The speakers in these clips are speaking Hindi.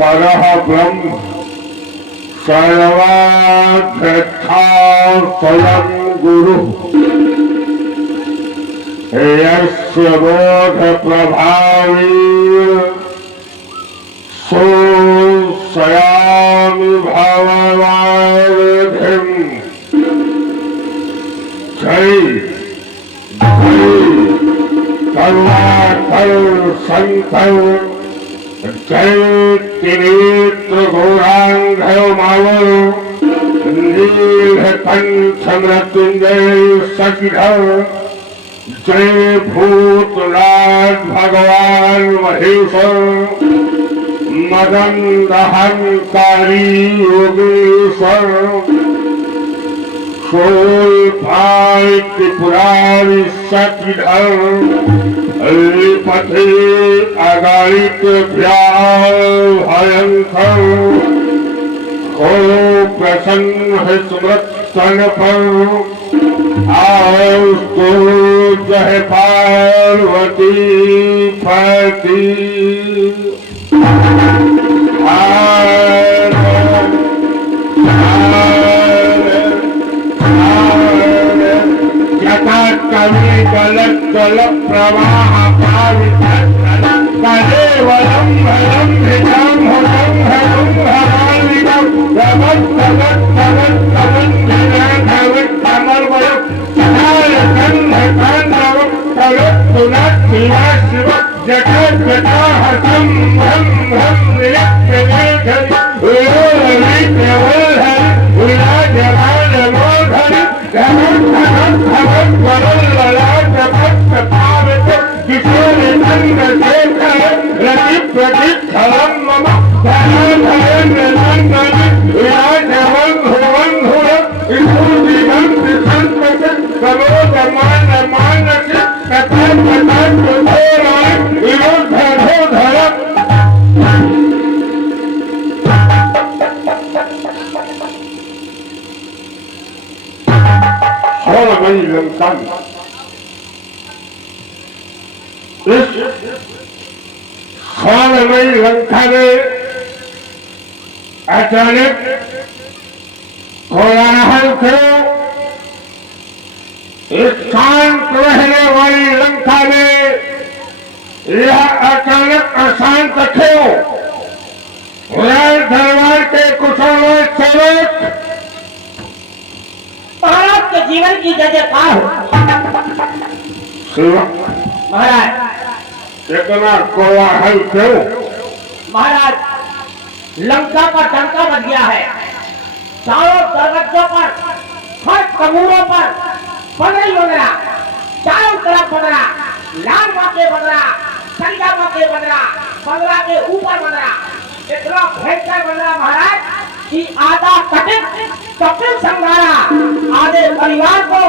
परः ब्रह्म सर्वाध्यक्षा स्वयं गुरुः यस्य बोध प्रभावी सोऽस्यामि भववारिधिम्। जय करुणाकर संकर जय त्रिनेत्र गौरांग मावो नीलकंठ मृत्युंजय शशिधर जय भूतनाथ भगवान महेश्वर मदन दहनकारी योगेश्वर सोलभाई त्रिपुरारी शशिधर पथे अगाड़ित भयंकर हो प्रसन्न है सुमृतन पर आओ जय पार्वती पति कवि गलत जल प्रवाह कलेवलम भलम भिजम भलम भलम भवालिकम जगत जगत जगत जगत जगत कमल वयम सदाय कंध कांधव कलत सुनत शिवा शिव जगत जटा हसम हम हम नियत निधरि उलोली केवल हरि उला जवान मोधरि जगत जगत भगत वरल ललाट भक्त पावित किशोर नंद शेखर रचित प्रचित धर्म मम धर्म धर्म नंदन विराजवन भुवन भुव विभूति गंध संत करोद मान मानस कथन कथन कुधोराय विरोध धोधर सोलमई लंका इस सोलमई लंका में अचानक कोलाहल थे। इस शांत रहने वाली लंका में यह अचानक अशांत क्यों? राज दरबार के कुशल सेवक महाराज के जीवन की जय-जयकार हो। सेवक महाराज इतना कोलाहल क्यों? महाराज लंका का डंका बज गया है। चारों दरवाजों पर हर कमरों पर बंदरी बंदरा, चारों तरफ बंदरा, लाल बाके बंदरा, संजा बाके बंदरा, बंदरा के ऊपर बंदरा, इतना भयंकर बंदरा महाराज कि आधा कटित कपिल संघारा आधे परिवार को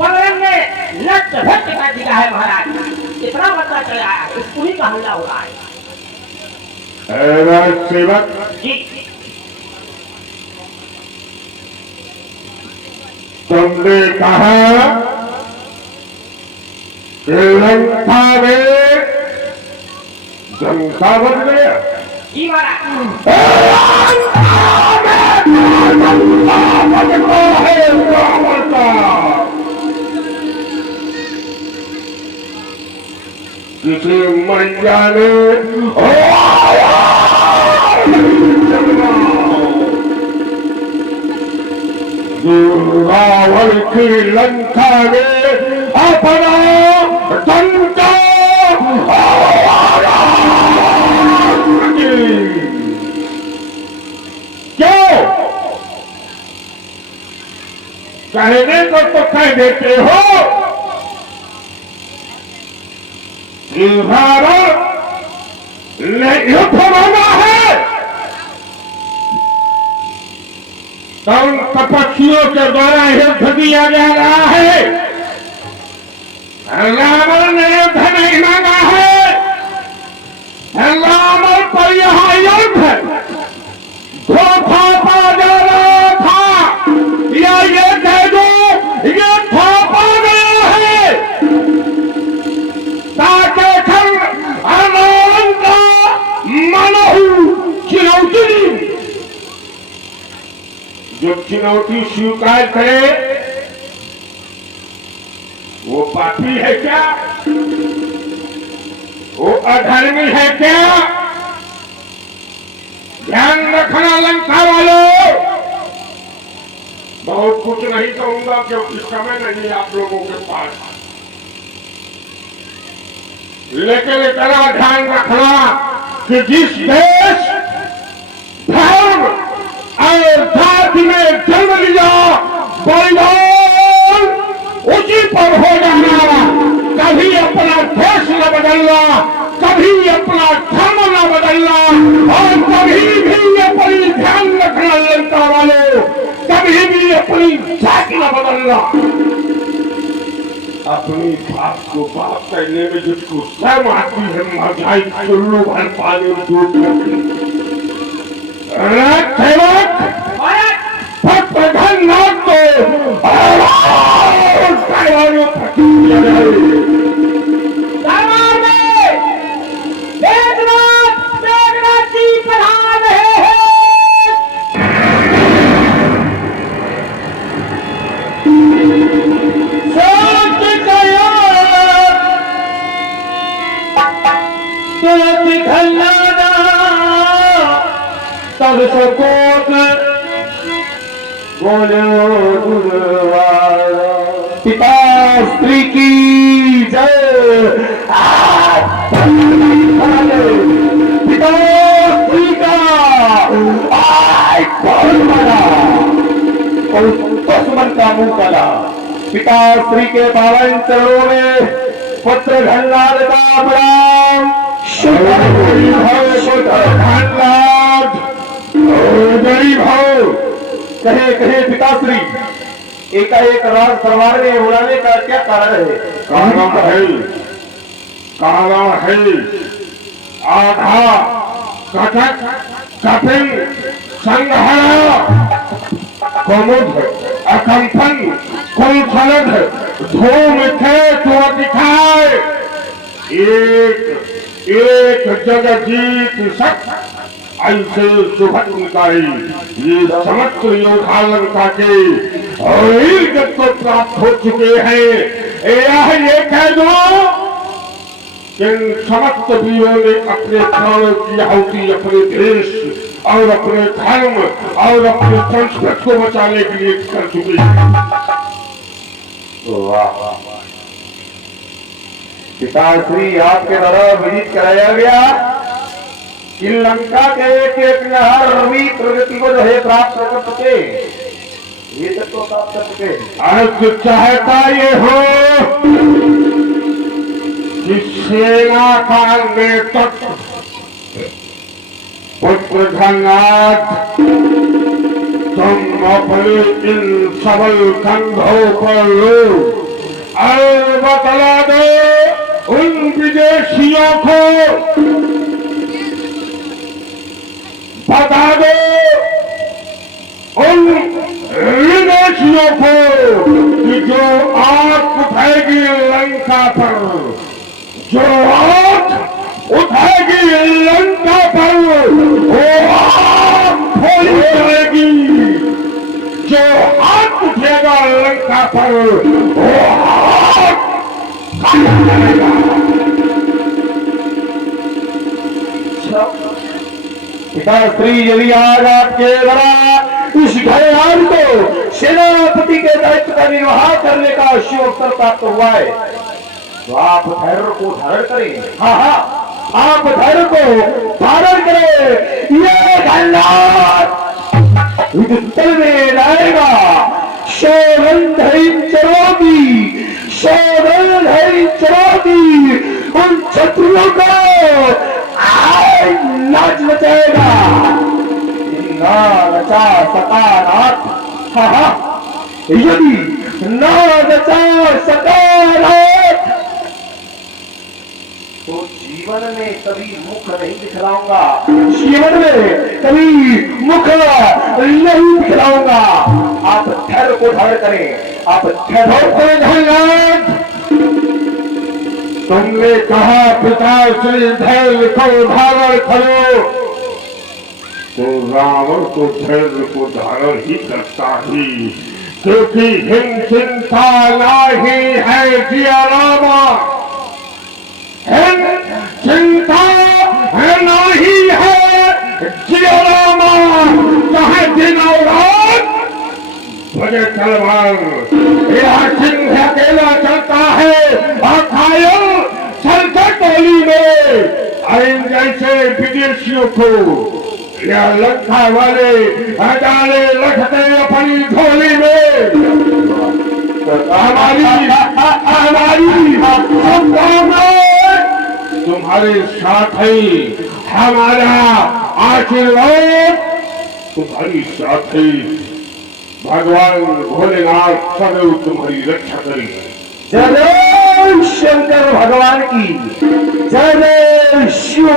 बंदरन ने नष्ट भ्रष्ट कर दिया है महाराज। इतना बंदरा चला है, इस पुरी का हमला हो रहा है। सेवक जी तुमने कहा कि लंका में जनता बन गया। जी महाराज किसी मैया ने रावण की लंका में अपना डंका क्यों? कहने को तो कह देते हो कि भारत ने युद्ध माना है, तो उन तपस्वियों के द्वारा युद्ध दिया जा रहा है। रावण ने युद्ध नहीं मांगा है। रावण पर यहाँ युद्ध धोखा पा जा रहा था, या ये कह दो ये थोपा गया है ताकि अनंत मनहु चुनौती दी। जो चुनौती स्वीकार करे वो पापी है क्या? वो अधर्मी है क्या? ध्यान रखना लंका वालों। बहुत कुछ नहीं कहूंगा क्योंकि समय नहीं आप लोगों के पास, लेकिन इतना ध्यान रखना कि जिस देश, धर्म और जाति में जन्म लिया बलिदान उसी पर हो जाना। कभी अपना देश न बदलना, कभी अपना धर्म न बदलना, और कभी भी अपनी ध्यान रखना लंका वालों, कभी भी अपनी जाति न बदलना। अपनी बात को बात करने में जिसको शर्म आती है मजाई चुल्लू भर पानी में डूब करती। प्रधान नाथ तब सकोत बोलो गुरुवारा। पिता स्त्री की जय। पिता स्त्री का दुश्मन का मुंह काला। पिता स्त्री के पावन चरणों में पुत्र घनलाल का प्रणाम। गरीब हो कहे कहे पिताश्री, एकाएक राज दरबार में उड़ाने का क्या कारण है? कारण है आधा कटक कपिल संघहरा कुमुद अकंपन कुलफलद धूम खेत दिखाए। एक जगजीत सख ऐसे सुभट निकाई। ये समस्त योद्धा लंका के और को प्राप्त हो चुके हैं। ये कह दो इन समस्त वीरों ने अपने प्राणों की आहुति अपने देश और अपने धर्म और अपने संस्कृति को बचाने के लिए कर चुके हैं। पिताश्री आपके द्वारा विदित कराया गया कि लंका के एक एक नहर प्रगति को जो है प्राप्त कर चुके, ये तक तो प्राप्त कर चुके। आज चाहता ये हो कि सेना का नेतृत्व पुत्र घननाथ तुम अपने इन सबल कंधों पर लो और बतला दो उन विदेशियों को, बता दो उन विदेशियों को कि जो आग उठाएगी लंका पर, जो आग उठाएगी लंका पर वो आग खोली जाएगी। जो आग उठेगा लंका पर वो आग जाएगा। पिताश्री यदि आज आपके द्वारा इस घरयान को सेनापति के दायित्व का निर्वाह करने का शिवोत्तर प्राप्त हुआ है तो आप धैर्य को धारण करें। हाँ, आप धैर्य को धारण करें। ये घननाथ युद्धस्थल में लाएगा, शोधन चरोगी, शोधन चरोगी उन शत्रुओं को नाच नचाएगा। ना नचा सका नाथ, यदि ना नचा सका नाथ तो जीवन में कभी मुख नहीं दिखलाऊंगा, जीवन में कभी मुख नहीं दिखलाऊंगा। आप धैर्य को धारण करें, आप धैर्य को धारण। तुमने कहा पिता श्री धैर्य को धारण करो, तो रावण तो धैर्य को धारण ही करता ही, क्योंकि हिम चिंता नाही है जिया रामा, हिम चिंता है नाही है जिया रामा, चाहे दिन और रात भजे तलवार। यह सिंह अकेला चलता है और घायल चलता टोली में, इन जैसे विदेशियों को यह लंका वाले डाले रखते अपनी झोली में। हमारी तुम्हारे साथ ही हमारा आशीर्वाद, तुम्हारी साथ ही भगवान भोलेनाथ सदैव तुम्हारी रक्षा करेंगे। जय शंकर भगवान की जय, शिव